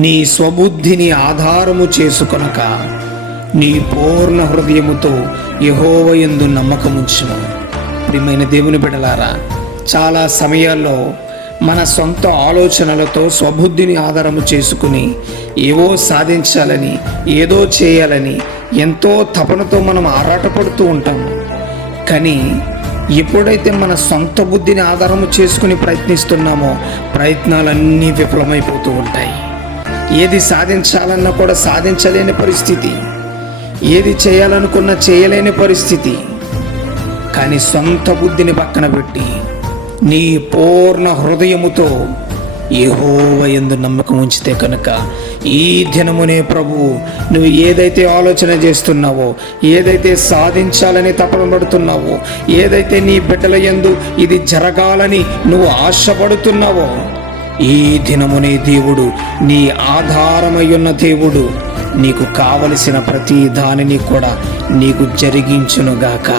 నీ స్వబుద్ధిని ఆధారము చేసుకొనక నీ పూర్ణ హృదయముతో యహోవయందు నమ్మకముంచును ప్రియమైన దేవుని బిడలారా చాలా సమయాల్లో మన సొంత ఆలోచనలతో స్వబుద్ధిని ఆధారము చేసుకుని ఏవో సాధించాలని ఏదో చేయాలని ఎంతో తపనతో మనం ఆరాటపడుతూ ఉంటాం. కానీ ఎప్పుడైతే మన సొంత బుద్ధిని ఆధారము చేసుకుని ప్రయత్నిస్తున్నామో ప్రయత్నాలన్నీ విఫలమైపోతూ ఉంటాయి. ఏది సాధించాలన్నా కూడా సాధించలేని పరిస్థితి. ఏది చేయాలనుకున్నా చేయలేని పరిస్థితి. కానీ సొంత బుద్ధిని పక్కన పెట్టి నీ పూర్ణ హృదయముతో ఏహోవ యందు నమ్మకం ఉంచితే కనుక ఈ దినమునే ప్రభు నువ్వు ఏదైతే ఆలోచన చేస్తున్నావో ఏదైతే సాధించాలని తపన పడుతున్నావో ఏదైతే నీ బిడ్డల యందు ఇది జరగాలని నువ్వు ఆశపడుతున్నావో ఈ దినమునే దేవుడు నీ ఆధారమై ఉన్న దేవుడు. నీకు కావలసిన ప్రతి దానిని కూడా నీకు జరిగించునుగాక.